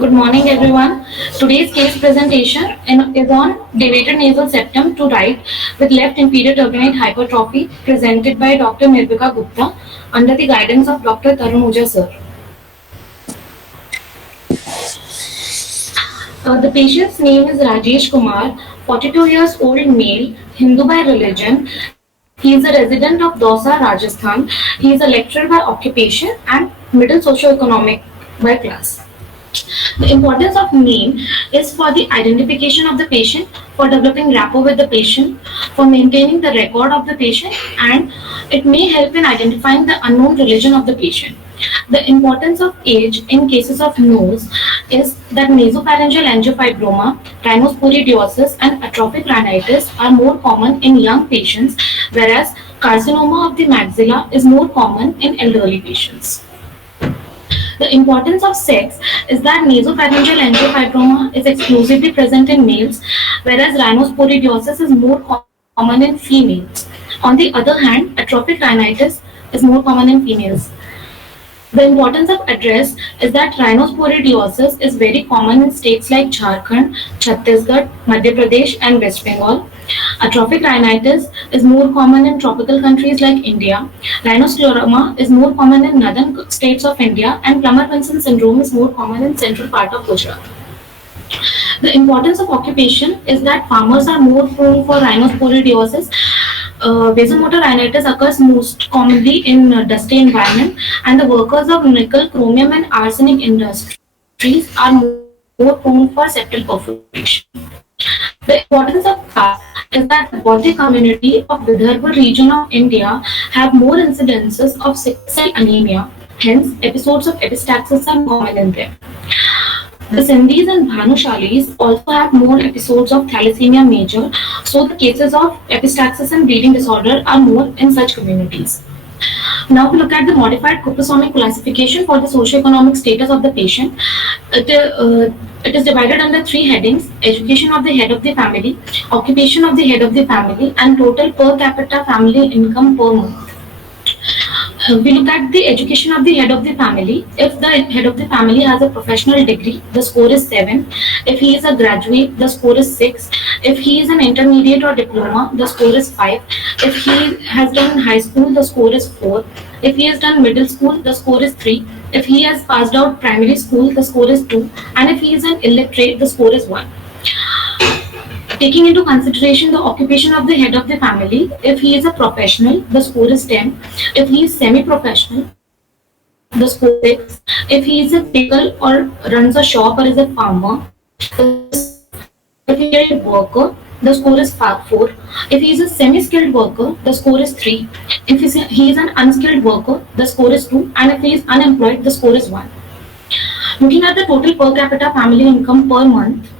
Good morning, everyone. Today's case presentation is on deviated nasal septum to right with left inferior turbinate hypertrophy presented by Dr. Nirbhika Gupta under the guidance of Dr. Tarun Uja sir. The patient's name is Rajesh Kumar, 42 years old male, Hindu by religion. He is a resident of Dausa, Rajasthan. He is a lecturer by occupation and middle socio-economic by class. The importance of name is for the identification of the patient, for developing rapport with the patient, for maintaining the record of the patient, and it may help in identifying the unknown religion of the patient. The importance of age in cases of nose is that nasopharyngeal angiofibroma, rhinosporidiosis, and atrophic rhinitis are more common in young patients, whereas carcinoma of the maxilla is more common in elderly patients. The importance of sex is that nasopharyngeal angiofibroma is exclusively present in males, whereas rhinosporidiosis is more common in females. On the other hand, atrophic rhinitis is more common in females. The importance of address is that rhinosporidiosis is very common in states like Jharkhand, Chhattisgarh, Madhya Pradesh, and West Bengal. Atrophic rhinitis is more common in tropical countries like India. Rhinoscleroma is more common in northern states of India, and Plummer-Vinson syndrome is more common in central part of Gujarat. The importance of occupation is that farmers are more prone for rhinosporidiosis. Vasomotor rhinitis occurs most commonly in dusty environment, and the workers of nickel, chromium, and arsenic industries are more prone for septal perforation. The importance of caste is that the Bauti community of Vidarbha region of India have more incidences of sickle cell anemia. Hence, episodes of epistaxis are common in them. The Sindhis and Bhanushalis also have more episodes of thalassemia major, so the cases of epistaxis and bleeding disorder are more in such communities. Now we look at the modified Kuprasomic classification for the socioeconomic status of the patient. It is divided under three headings: education of the head of the family, occupation of the head of the family, and total per capita family income per month. We look at the education of the head of the family. If the head of the family has a professional degree, the score is 7. If he is a graduate, the score is 6. If he is an intermediate or diploma, the score is 5. If he has done high school, the score is 4. If he has done middle school, the score is 3. If he has passed out primary school, the score is 2. And if he is an illiterate, the score is 1. Taking into consideration the occupation of the head of the family, if he is a professional, the score is 10. If he is semi-professional, the score is 6. If he is a pickle or runs a shop or is a farmer, if he is a worker, the score is 4. If he is a semi-skilled worker, the score is 3. If he is an unskilled worker, the score is 2. And if he is unemployed, the score is 1. Looking at the total per capita family income per month,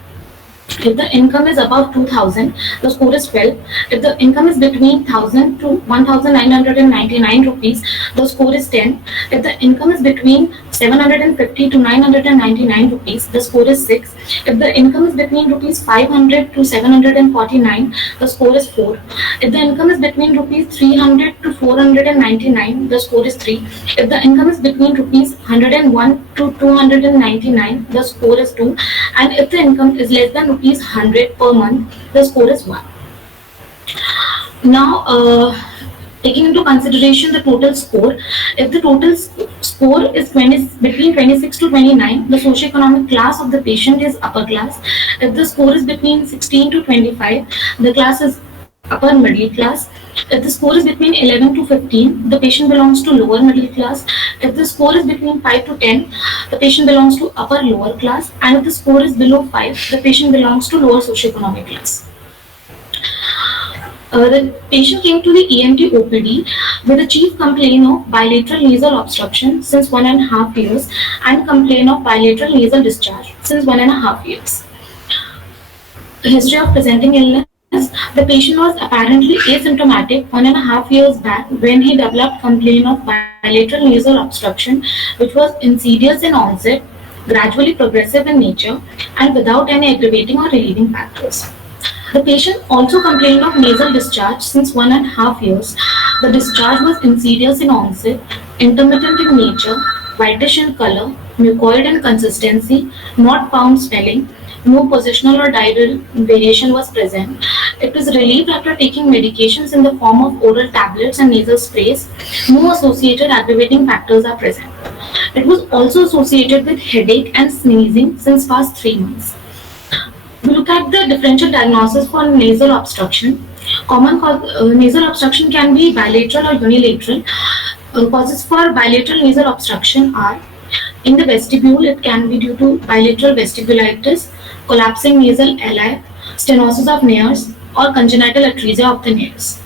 if the income is above 2000, the score is 12. If the income is between 1000 to 1999 rupees, the score is 10. If the income is between 750 to 999 rupees, the score is 6. If the income is between rupees 500 to 749, the score is 4. If the income is between rupees 300 to 499, the score is 3. If the income is between rupees 101 to 299, the score is 2. And if the income is less than rupees 100 per month, the score is 1. Now, taking into consideration the total score, if the total score is between 26 to 29, the socioeconomic class of the patient is upper class. If the score is between 16 to 25, the class is upper middle class. If the score is between 11 to 15, the patient belongs to lower middle class. If the score is between 5 to 10, the patient belongs to upper lower class. And if the score is below 5, the patient belongs to lower socioeconomic class. The patient came to the ENT OPD with a chief complaint of bilateral nasal obstruction since 1.5 years and complaint of bilateral nasal discharge since 1.5 years. History of presenting illness. The patient was apparently asymptomatic 1.5 years back when he developed complaint of bilateral nasal obstruction, which was insidious in onset, gradually progressive in nature, and without any aggravating or relieving factors. The patient also complained of nasal discharge since 1.5 years. The discharge was insidious in onset, intermittent in nature, whitish in color, mucoid in consistency, not found smelling, no positional or diurnal variation was present. It was relieved after taking medications in the form of oral tablets and nasal sprays. No associated aggravating factors are present. It was also associated with headache and sneezing since past 3 months. We look at the differential diagnosis for nasal obstruction. Common nasal obstruction can be bilateral or unilateral. Causes for bilateral nasal obstruction are in the vestibule, it can be due to bilateral vestibulitis, collapsing nasal alveoli, stenosis of nares, or congenital atresia of the nares.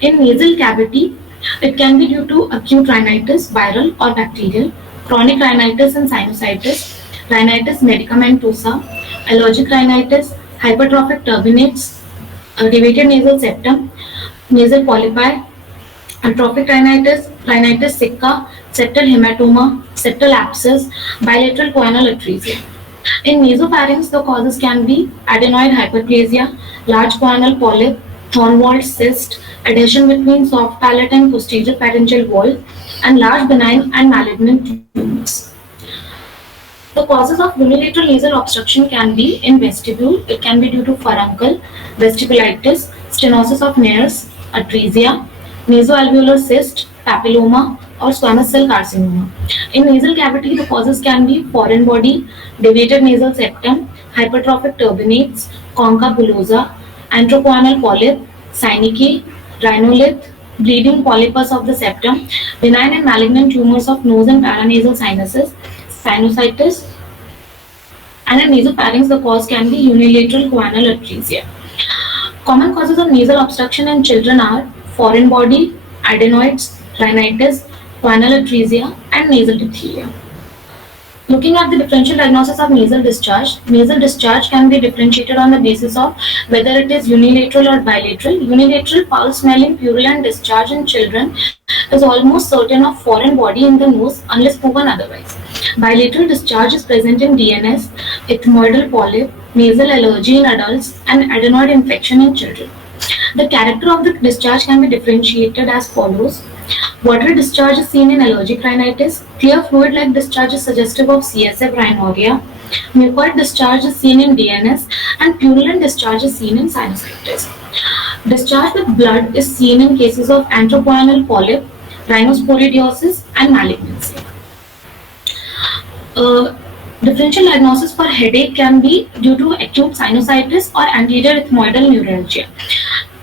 In nasal cavity, it can be due to acute rhinitis, viral or bacterial, chronic rhinitis and sinusitis, rhinitis medicamentosa, allergic rhinitis, hypertrophic turbinates, deviated nasal septum, nasal polypi, atrophic rhinitis, rhinitis sicca, septal hematoma, septal abscess, bilateral choanal atresia. In nasopharynx, the causes can be adenoid hyperplasia, large choanal polyp, Thornwald cyst, adhesion between soft palate and posterior pharyngeal wall, and large benign and malignant tumors. The causes of unilateral nasal obstruction can be in vestibule. It can be due to furuncle, vestibulitis, stenosis of nares, atresia, nasoalveolar cyst, papilloma, or squamous cell carcinoma. In nasal cavity, the causes can be foreign body, deviated nasal septum, hypertrophic turbinates, concha bullosa, antrochoanal polyp, synechiae, rhinolith, bleeding polypus of the septum, benign and malignant tumors of nose and paranasal sinuses, sinusitis, and in nasopharynx, the cause can be unilateral choanal atresia. Common causes of nasal obstruction in children are foreign body, adenoids, rhinitis, choanal atresia, and nasal diphtheria. Looking at the differential diagnosis of nasal discharge can be differentiated on the basis of whether it is unilateral or bilateral. Unilateral foul-smelling purulent discharge in children is almost certain of foreign body in the nose unless proven otherwise. Bilateral discharge is present in DNS, ethmoidal polyp, nasal allergy in adults, and adenoid infection in children. The character of the discharge can be differentiated as follows. Watery discharge is seen in allergic rhinitis. Clear fluid-like discharge is suggestive of CSF rhinorrhea. Mucoid discharge is seen in DNS, and purulent discharge is seen in sinusitis. Discharge with blood is seen in cases of antrochoanal polyp, rhinosporidiosis, and malignancy. Differential diagnosis for headache can be due to acute sinusitis or anterior ethmoidal neuralgia.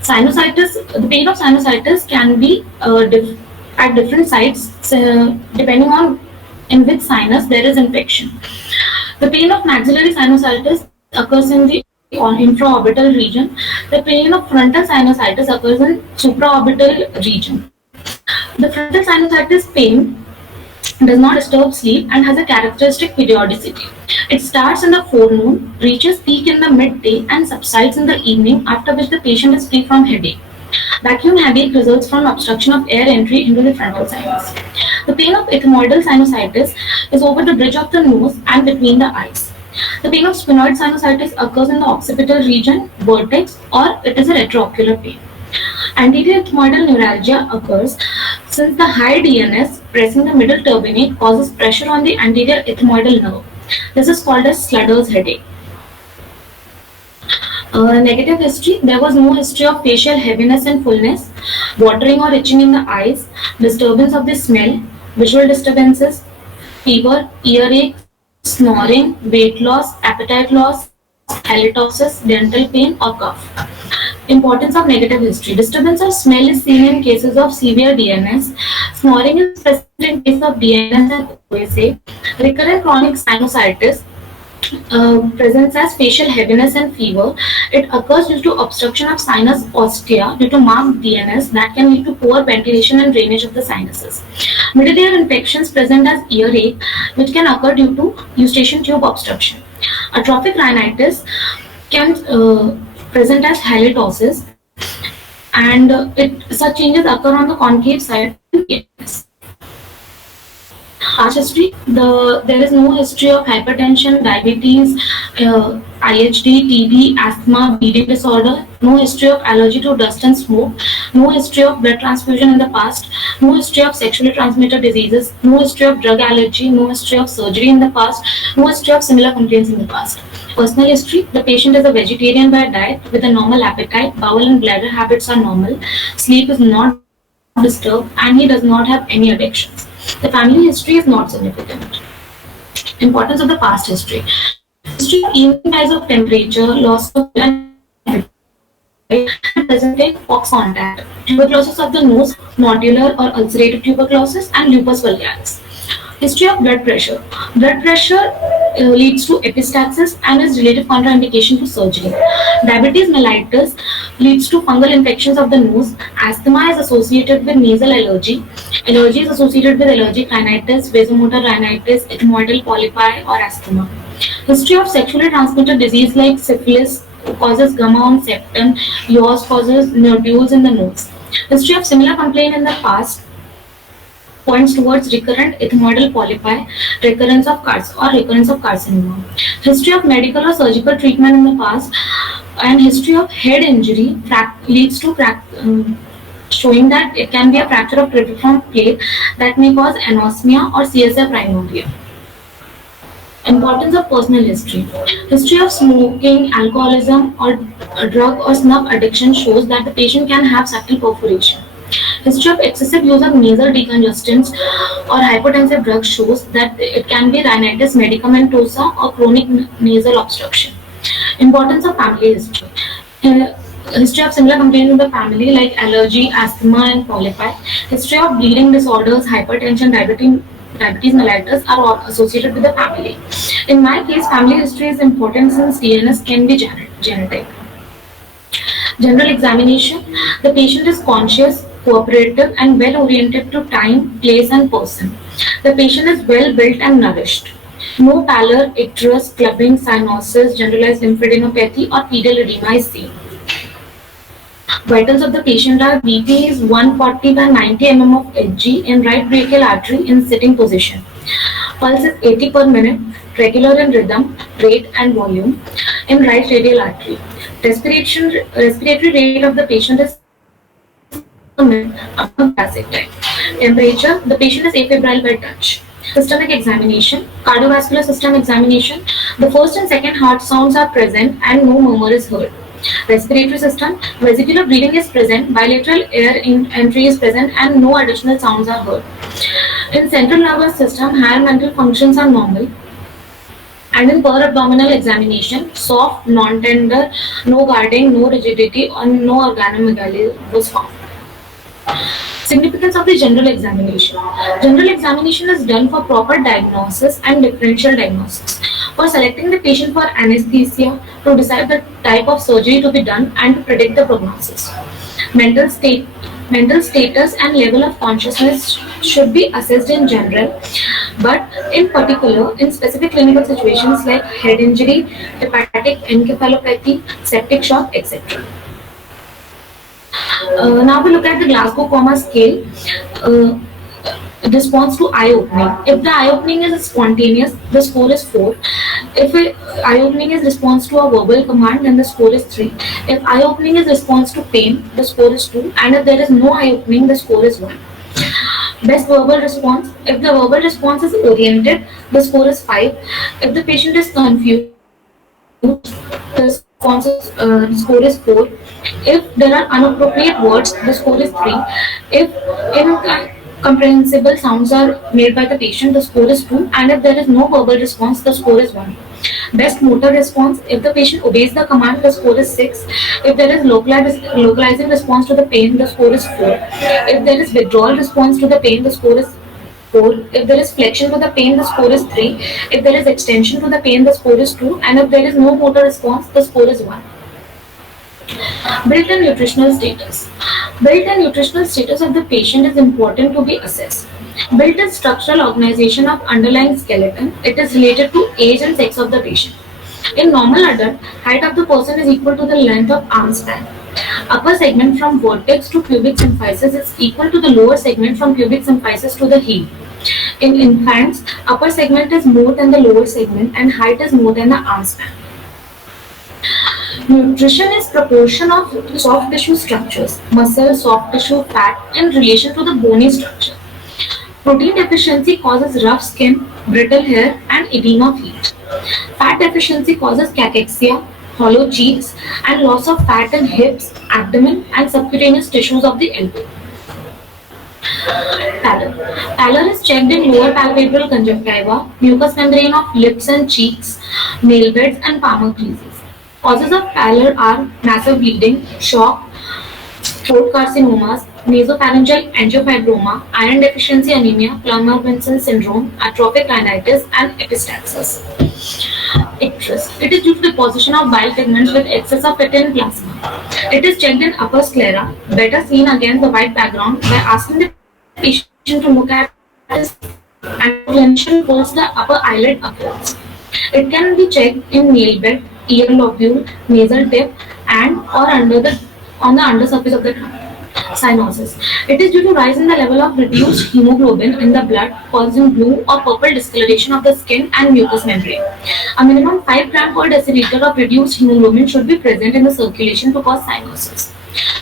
The pain of sinusitis can be at different sites depending on in which sinus there is infection. The pain of maxillary sinusitis occurs in the infraorbital region. The pain of frontal sinusitis occurs in supraorbital region. The frontal sinusitis pain does not disturb sleep and has a characteristic periodicity. It starts in the forenoon, reaches peak in the midday, and subsides in the evening, after which the patient is free from headache. Vacuum headache results from obstruction of air entry into the frontal sinus. The pain of ethmoidal sinusitis is over the bridge of the nose and between the eyes. The pain of sphenoid sinusitis occurs in the occipital region, vertex, or it is a retroocular pain. Anterior ethmoidal neuralgia occurs since the high DNS pressing the middle turbinate causes pressure on the anterior ethmoidal nerve. This is called as Sludder's headache. Negative history. There was no history of facial heaviness and fullness, watering or itching in the eyes, disturbance of the smell, visual disturbances, fever, earache, snoring, weight loss, appetite loss, halitosis, dental pain or cough. Importance of negative history. Disturbance of smell is seen in cases of severe DNS. Snoring is present in case of DNS and OSA. Recurrent chronic sinusitis presents as facial heaviness and fever. It occurs due to obstruction of sinus ostia due to marked DNS that can lead to poor ventilation and drainage of the sinuses. Middle ear infections present as earache, which can occur due to eustachian tube obstruction. Atrophic rhinitis can present as halitosis, and such changes occur on the concave side of the anus. Past history. There is no history of hypertension, diabetes, IHD, TB, asthma, bleeding disorder, no history of allergy to dust and smoke, no history of blood transfusion in the past, no history of sexually transmitted diseases, no history of drug allergy, no history of surgery in the past, no history of similar complaints in the past. Personal history, the patient is a vegetarian by diet with a normal appetite, bowel and bladder habits are normal, sleep is not disturbed, and he does not have any addictions. The family history is not significant. Importance of the past history. History of even rise of temperature, loss of and presenting pox contact, tuberculosis of the nose, nodular or ulcerative tuberculosis, and lupus vulgaris. History of blood pressure. Blood pressure leads to epistaxis and is related contraindication to surgery. Diabetes mellitus leads to fungal infections of the nose. Asthma is associated with nasal allergy. Allergy is associated with allergic rhinitis, vasomotor rhinitis, ethmoidal polypi, or asthma. History of sexually transmitted disease like syphilis causes gamma on septum, yours causes nodules in the nose. History of similar complaint in the past points towards recurrent ethmoidal polypi, recurrence of carcinoma. History of medical or surgical treatment in the past and history of head injury leads to showing that it can be a fracture of craniform plate that may cause anosmia or CSF rhinorrhea. Importance of personal history. History of smoking, alcoholism, or drug or snuff addiction shows that the patient can have septal perforation. History of excessive use of nasal decongestants or hypertensive drugs shows that it can be rhinitis medicamentosa or chronic nasal obstruction. Importance of family history. History of similar complaints in the family like allergy, asthma, and polypi. History of bleeding disorders, hypertension, diabetes mellitus are all associated with the family. In my case, family history is important since DNS can be genetic. General examination. The patient is conscious, cooperative, and well oriented to time, place, and person. The patient is well built and nourished. No pallor, icterus, clubbing, cyanosis, generalized lymphadenopathy, or pedal edema is seen. Vitals of the patient are BP is 140 by 90 mm of Hg in right brachial artery in sitting position. Pulse is 80 per minute, regular in rhythm, rate, and volume in right radial artery. Respiratory rate of the patient is above classic time. Temperature, the patient is afebrile by touch. Systemic examination, cardiovascular system examination. The first and second heart sounds are present and no murmur is heard. Respiratory system, vesicular breathing is present, bilateral air entry is present, and no additional sounds are heard. In central nervous system, higher mental functions are normal. And in per abdominal examination, soft, non-tender, no guarding, no rigidity, and no organomegaly was found. Significance of the general examination. General examination is done for proper diagnosis and differential diagnosis, for selecting the patient for anesthesia, to decide the type of surgery to be done, and to predict the prognosis. Mental status and level of consciousness should be assessed in general, but in particular in specific clinical situations like head injury, hepatic encephalopathy, septic shock, etc. Now we look at the Glasgow Coma scale. Response to eye opening. If the eye opening is spontaneous, the score is 4. If eye opening is response to a verbal command, then the score is 3. If eye opening is response to pain, the score is 2. And if there is no eye opening, the score is 1. Best verbal response. If the verbal response is oriented, the score is 5. If the patient is confused, the score is 4. If there are inappropriate words, the score is 3. If incomprehensible sounds are made by the patient, the score is 2. And if there is no verbal response, the score is 1. Best motor response. If the patient obeys the command, the score is 6. If there is localizing response to the pain, the score is 4. If there is withdrawal response to the pain, the score is 4. If there is flexion to the pain, the score is 3. If there is extension to the pain, the score is 2. And if there is no motor response, the score is 1. Built-in nutritional status. Built-in nutritional status of the patient is important to be assessed. Built-in structural organization of underlying skeleton. It is related to age and sex of the patient. In normal adult, height of the person is equal to the length of arm span. Upper segment from vertex to pubic symphysis is equal to the lower segment from pubic symphysis to the heel. In infants, upper segment is more than the lower segment and height is more than the arm span. Nutrition is proportion of soft tissue structures, muscle, soft tissue, fat in relation to the bony structure. Protein deficiency causes rough skin, brittle hair, and edema feet. Fat deficiency causes cachexia, hollow cheeks, and loss of fat in hips, abdomen, and subcutaneous tissues of the elbow. Pallor. Pallor is checked in lower palpebral conjunctiva, mucous membrane of lips and cheeks, nail beds, and palmar creases. Causes of pallor are massive bleeding, shock, throat carcinomas, nasopharyngeal angiofibroma, iron deficiency anemia, Plummer-Vinson syndrome, atrophic rhinitis, and epistaxis. Icterus. It is due to deposition of bile pigments with excess of it in plasma. It is checked in upper sclera, better seen against the white background by asking the patient to look at this and clinician pulls the upper eyelid upwards. It can be checked in nail bed, ear lobule, nasal tip, and or on the undersurface of the tongue. Cyanosis. It is due to rise in the level of reduced hemoglobin in the blood, causing blue or purple discoloration of the skin and mucous membrane. A minimum 5 gram per deciliter of reduced hemoglobin should be present in the circulation to cause cyanosis.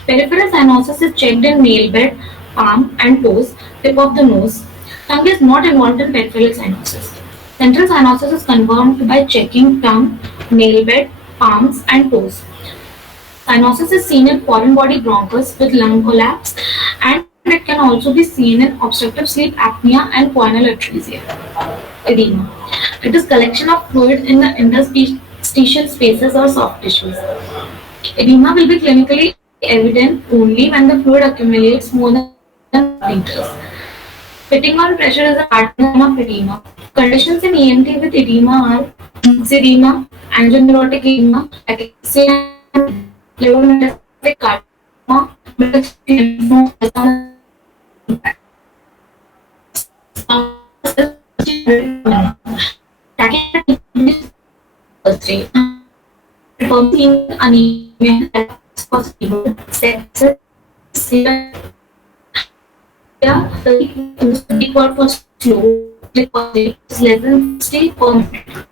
Peripheral cyanosis is checked in nail bed, palm and toes, tip of the nose. Tongue is not involved in peripheral cyanosis. Central cyanosis is confirmed by checking tongue, nail bed, palms and toes. Cyanosis is seen in foreign body bronchus with lung collapse, and it can also be seen in obstructive sleep apnea and choanal atresia. Edema. It is collection of fluid in the interstitial spaces or soft tissues. Edema will be clinically evident only when the fluid accumulates more than liters. Pitting on pressure is a pattern of edema. Conditions in ENT with edema are edema, angioneurotic edema, ataxia, liver-metastatic carcinoma, anemia, sepsis, the word for slow is less than 60 per minute.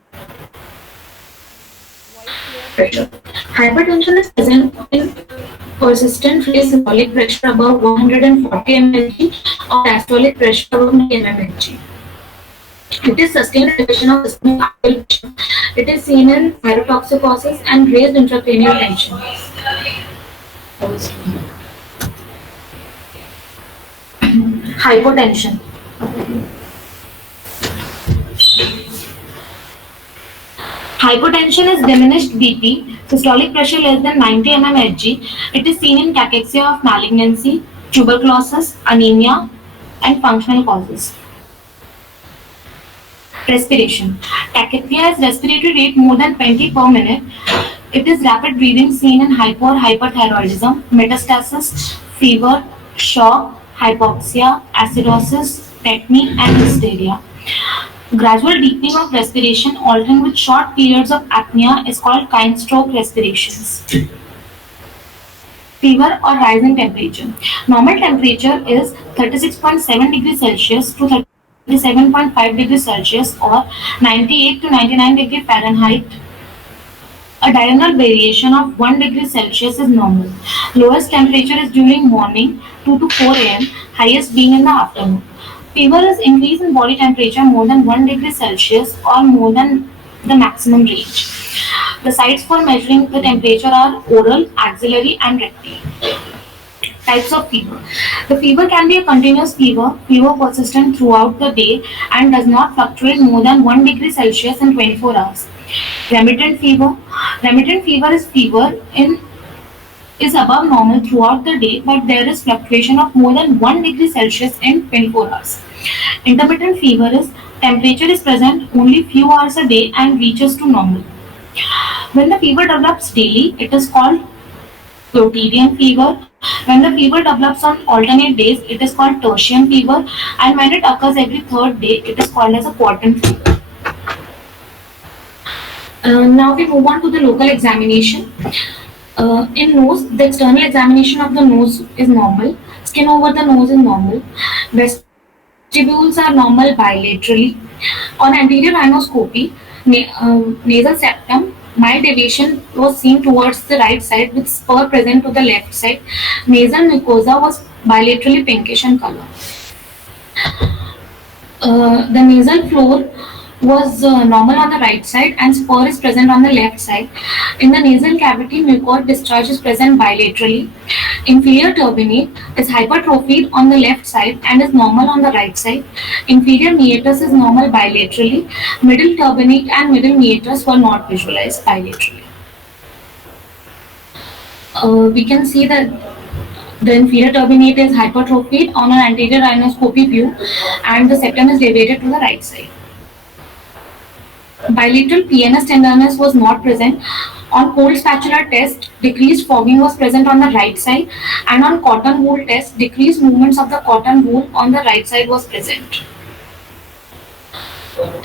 Pressure. Hypertension is present in persistent free systolic pressure above 140 mmHg or diastolic pressure above 90 mmHg. It is sustained elevation of systemic arterial pressure. It is seen in thyrotoxicosis and raised intracranial tension. Hypotension. Hypotension is diminished BP, systolic pressure less than 90 mmHg. It is seen in cachexia of malignancy, tuberculosis, anemia, and functional causes. Respiration. Tachypnea is respiratory rate more than 20 per minute. It is rapid breathing seen in hypo or hyperthyroidism, metastasis, fever, shock, hypoxia, acidosis, tetany, and hysteria. Gradual deepening of respiration altering with short periods of apnea is called kind stroke respirations. Fever or rise in temperature. Normal temperature is 36.7 degrees Celsius to 37.5 degrees Celsius or 98 to 99 degrees Fahrenheit. A diurnal variation of 1 degree Celsius is normal. Lowest temperature is during morning 2 to 4 am, highest being in the afternoon. Fever is increase in body temperature more than 1 degree Celsius or more than the maximum range. The sites for measuring the temperature are oral, axillary, and rectal. Types of fever. The fever can be a continuous fever, fever persistent throughout the day and does not fluctuate more than 1 degree Celsius in 24 hours. Remittent fever. Remittent fever is above normal throughout the day, but there is fluctuation of more than 1 degree Celsius in 24 hours. Intermittent fever is temperature is present only few hours a day and reaches to normal. When the fever develops daily, it is called quotidian fever. When the fever develops on alternate days, it is called tertian fever, and when it occurs every third day, it is called as a quartan fever. Now we move on to the local examination. In nose, the external examination of the nose is normal. Skin over the nose is normal. Vestibules are normal bilaterally. On anterior rhinoscopy, nasal septum Mild deviation was seen towards the right side with spur present to the left side. Nasal mucosa was bilaterally pinkish in color. The nasal floor was normal on the right side and spur is present on the left side. In the nasal cavity, mucous discharge is present bilaterally. Inferior turbinate is hypertrophied on the left side and is normal on the right side. Inferior meatus is normal bilaterally. Middle turbinate and middle meatus were not visualized bilaterally. We can see that the inferior turbinate is hypertrophied on an anterior rhinoscopy view and the septum is deviated to the right side. Bilateral PNS tenderness was not present. On cold spatula test, decreased fogging was present on the right side, and on cotton wool test, decreased movements of the cotton wool on the right side was present.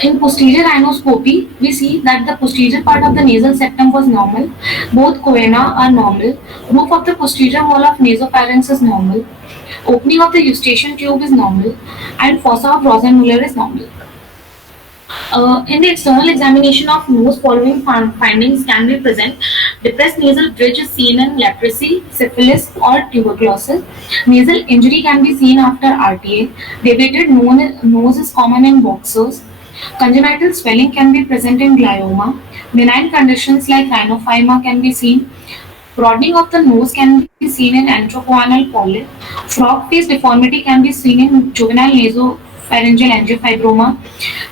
In posterior rhinoscopy, we see that the posterior part of the nasal septum was normal. Both choana are normal. Roof of the posterior wall of nasopharynx is normal. Opening of the eustachian tube is normal, and fossa of Rosenmuller is normal. In the external examination of nose, following findings can be present. Depressed nasal bridge is seen in leprosy, syphilis, or tuberculosis. Nasal injury can be seen after RTA. Deviated nose is common in boxers. Congenital swelling can be present in glioma. Benign conditions like rhinophyma can be seen. Broadening of the nose can be seen in antrochoanal polyp. Frog face deformity can be seen in juvenile nasopharyngeal angiofibroma.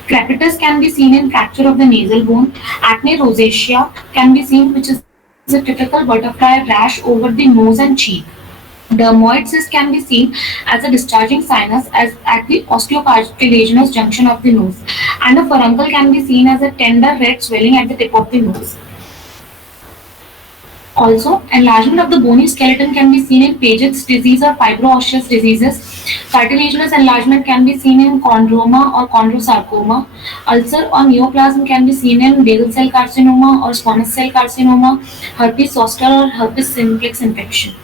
Crepitus can be seen in fracture of the nasal bone. Acne rosacea can be seen, which is a typical butterfly rash over the nose and cheek. Dermoid cyst can be seen as a discharging sinus as at the osteocartilaginous junction of the nose, and a furuncle can be seen as a tender red swelling at the tip of the nose. Also, enlargement of the bony skeleton can be seen in Paget's disease or fibro-osseous diseases. Cartilaginous enlargement can be seen in chondroma or chondrosarcoma. Ulcer or neoplasm can be seen in basal cell carcinoma or squamous cell carcinoma, herpes zoster or herpes simplex infection.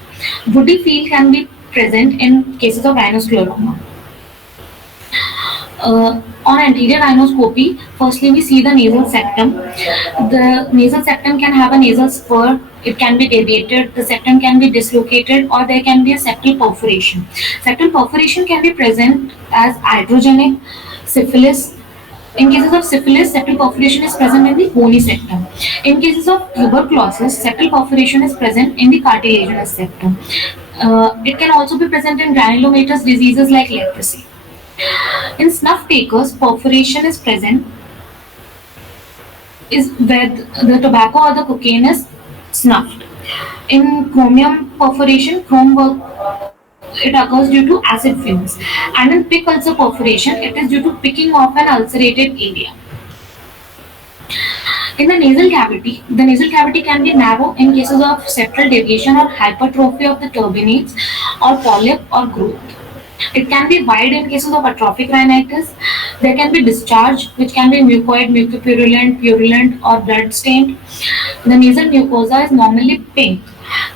Woody feel can be present in cases of rhinoscleroma. On anterior rhinoscopy, firstly we see the nasal septum. The nasal septum can have a nasal spur, it can be deviated, the septum can be dislocated, or there can be a septal perforation. Septal perforation can be present as iatrogenic, syphilis. In cases of syphilis, septal perforation is present in the bony septum. In cases of tuberculosis, septal perforation is present in the cartilaginous septum. It can also be present in granulomatous diseases like leprosy. In snuff takers, perforation is present is where the tobacco or the cocaine is snuffed. In chromium perforation, it occurs due to acid fumes, and in pick ulcer perforation, it is due to picking off an ulcerated area. In the nasal cavity can be narrow in cases of septal deviation or hypertrophy of the turbinates or polyp or growth. It can be wide in cases of atrophic rhinitis. There can be discharge, which can be mucoid, mucopurulent, purulent, or blood stained. The nasal mucosa is normally pink.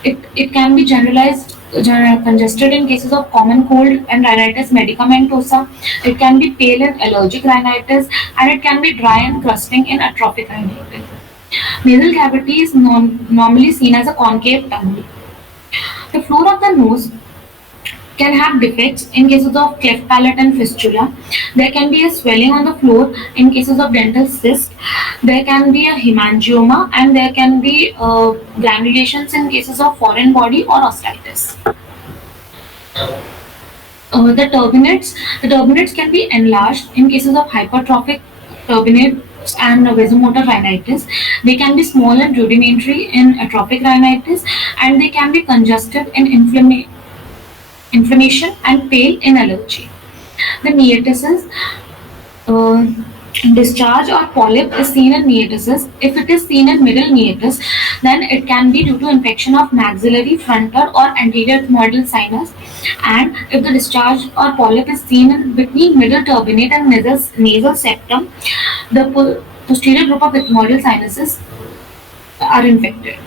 It can be congested in cases of common cold and rhinitis medicamentosa. It can be pale in allergic rhinitis, and it can be dry and crusting in atrophic rhinitis. Nasal cavity is normally seen as a concave tunnel. The floor of the nose can have defects in cases of cleft palate and fistula. There can be a swelling on the floor in cases of dental cyst. There can be a hemangioma, and there can be granulations in cases of foreign body or osteitis. The turbinates can be enlarged in cases of hypertrophic turbinates and vasomotor rhinitis. They can be small and rudimentary in atrophic rhinitis, and they can be congestive in inflammation and pale in allergy. The meatus discharge or polyp is seen in meatus. If it is seen in middle meatus, then it can be due to infection of maxillary, frontal, or anterior ethmoidal sinus. And if the discharge or polyp is seen in between middle turbinate and nasal septum, the posterior group of ethmoidal sinuses are infected.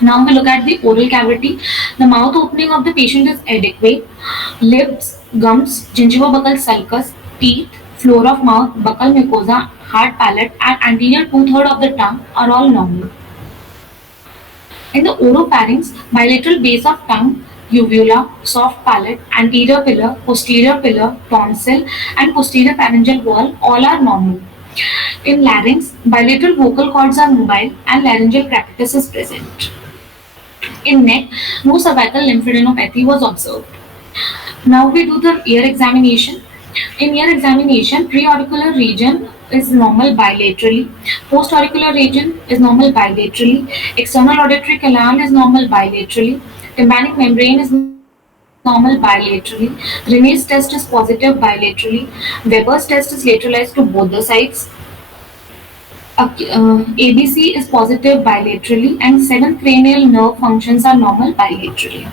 Now we look at the oral cavity. The mouth opening of the patient is adequate. Lips, gums, gingivobuccal sulcus, teeth, floor of mouth, buccal mucosa, hard palate, and anterior two-thirds of the tongue are all normal. In the oropharynx, bilateral base of tongue, uvula, soft palate, anterior pillar, tonsil, and posterior pharyngeal wall all are normal. In larynx, bilateral vocal cords are mobile and laryngeal craquitus is present. In neck, no cervical lymphadenopathy was observed. Now we do the ear examination. In ear examination, preauricular region is normal bilaterally, postauricular region is normal bilaterally, external auditory canal is normal bilaterally, tympanic membrane is normal bilaterally, Rene's test is positive bilaterally, Weber's test is lateralized to both the sides, ABC is positive bilaterally, and 7 cranial nerve functions are normal bilaterally.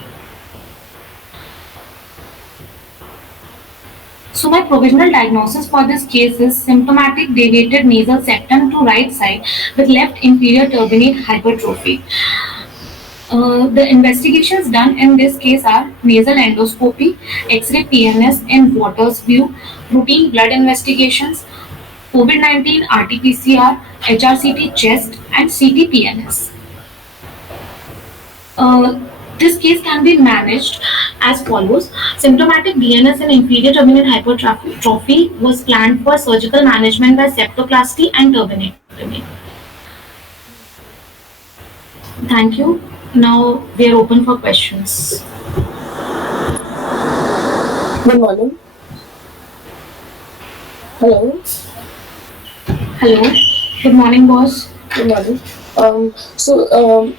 So my provisional diagnosis for this case is symptomatic deviated nasal septum to right side with left inferior turbinate hypertrophy. The investigations done in this case are nasal endoscopy, X-ray PNS in Waters view, routine blood investigations, COVID-19 RT-PCR, HRCT chest, and CT PNS. This case can be managed as follows. Symptomatic DNS and inferior turbinate hypertrophy was planned for surgical management by septoplasty and turbinectomy. Thank you. Now we are open for questions. Good morning. Hello. Hello. Good morning, boss. Good morning.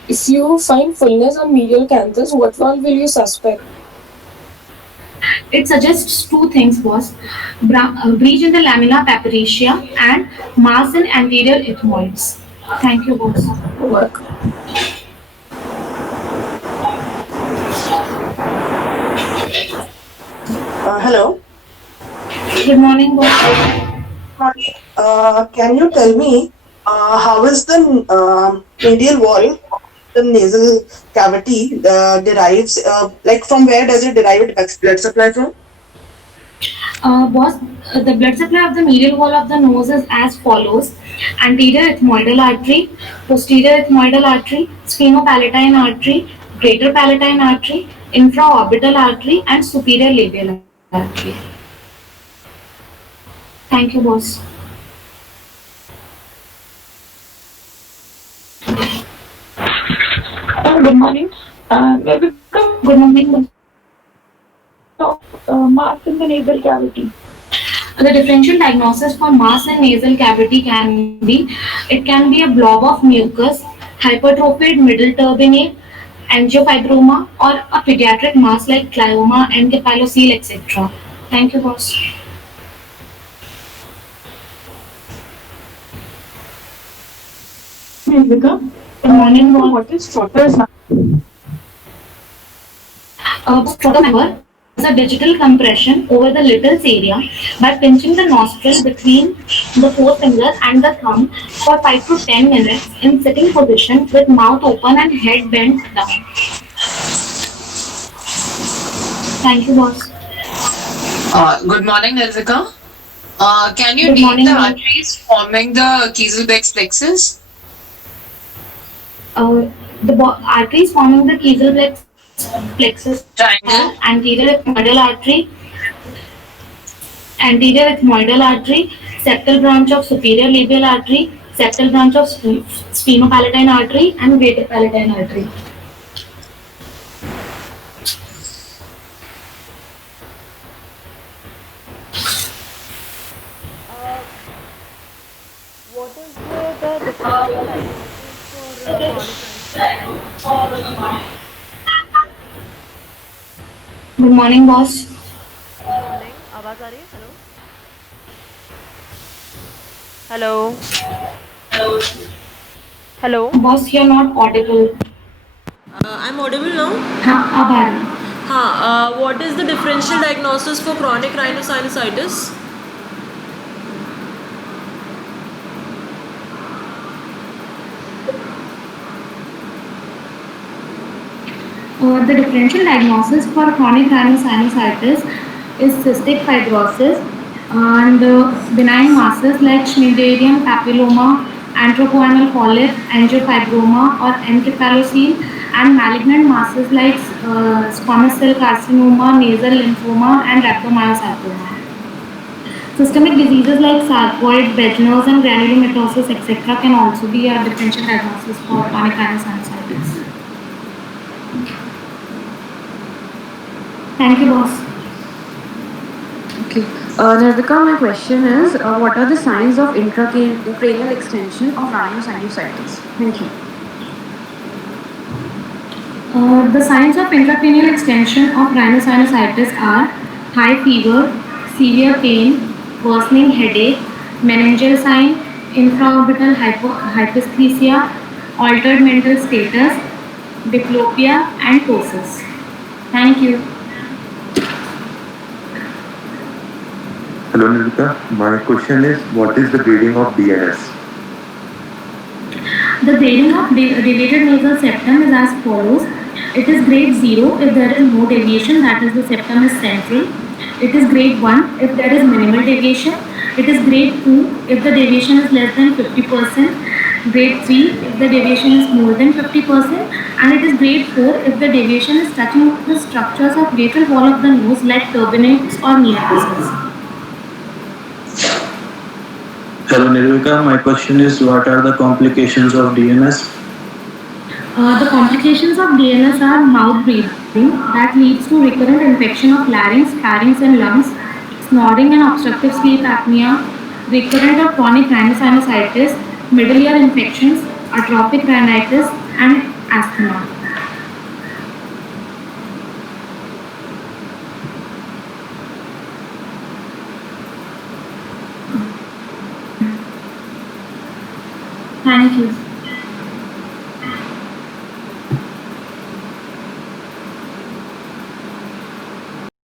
If you find fullness on medial canthus, what valve will you suspect? It suggests two things, boss. Breach in the lamina papyracea and mass in anterior ethmoids. Thank you, boss. Work. Hello. Good morning, boss. Hi. Can you tell me how is the medial wall, the nasal cavity derives? Like from where does it derive its blood supply from? Boss, the blood supply of the medial wall of the nose is as follows: anterior ethmoidal artery, posterior ethmoidal artery, sphenopalatine artery, greater palatine artery, infraorbital artery, and superior labial artery. Thank you, boss. Good morning. Maybe Good morning, boss. mass in the nasal cavity. The differential diagnosis for mass in nasal cavity can be, it can be a blob of mucus, hypertrophied middle turbinate, angiofibroma, or a pediatric mass like glioma, encephalocele, etc. Thank you, boss. Good morning, boss. What is Schroeder's Schroeder member is a digital compression over the little's area by pinching the nostril between the forefinger and the thumb for 5 to 10 minutes in sitting position with mouth open and head bent down. Thank you, boss. Good morning, Nilvika. Can you Good name morning, the ma'am. arteries forming the Kieselbeck's plexus? The arteries forming the Kieselbeck plexus Triangle. are anterior ethmoidal artery, septal branch of superior labial artery, septal branch of sphenopalatine artery, and greater palatine artery. What is the differential diagnosis for chronic rhinosinusitis? Good morning, boss. Good morning. आवाज आ रही है? Hello. Hello. Hello. Boss, you're not audible. I'm audible now. हाँ, अब आ रही है. What is the differential diagnosis for chronic rhinosinusitis? The differential diagnosis for chronic rhinosinusitis is cystic fibrosis, And benign masses like Schneiderian papilloma, anthracoanal polyp, angiofibroma or encephalocele, and malignant masses like squamous cell carcinoma, nasal lymphoma, and rhabdomyosarcoma. Systemic diseases like sarcoid, Bettner's, and granulomatosis, etc., can also be a differential diagnosis for chronic rhinosinusitis. Thank you, boss. Okay. Nirvika, my question is, what are the signs of intracranial extension of rhinosinusitis? Thank you. The signs of intracranial extension of rhinosinusitis are high fever, severe pain, worsening headache, meningeal sign, infraorbital hyperesthesia, altered mental status, diplopia, and ptosis. Thank you. Hello Nilika, my question is what is the grading of DNS? The grading of deviated nasal septum is as follows. It is grade 0 if there is no deviation, that is the septum is central. It is grade 1 if there is minimal deviation. It is grade 2 if the deviation is less than 50%. Grade 3 if the deviation is more than 50%. And it is grade 4 if the deviation is touching the structures of lateral wall of the nose like turbinates or neoplasias. Hello Nirvika, my question is what are the complications of DNS? The complications of DNS are mouth breathing that leads to recurrent infection of larynx, pharynx and lungs, snoring and obstructive sleep apnea, recurrent or chronic rhinosinusitis, middle ear infections, atrophic rhinitis and asthma. Thank you.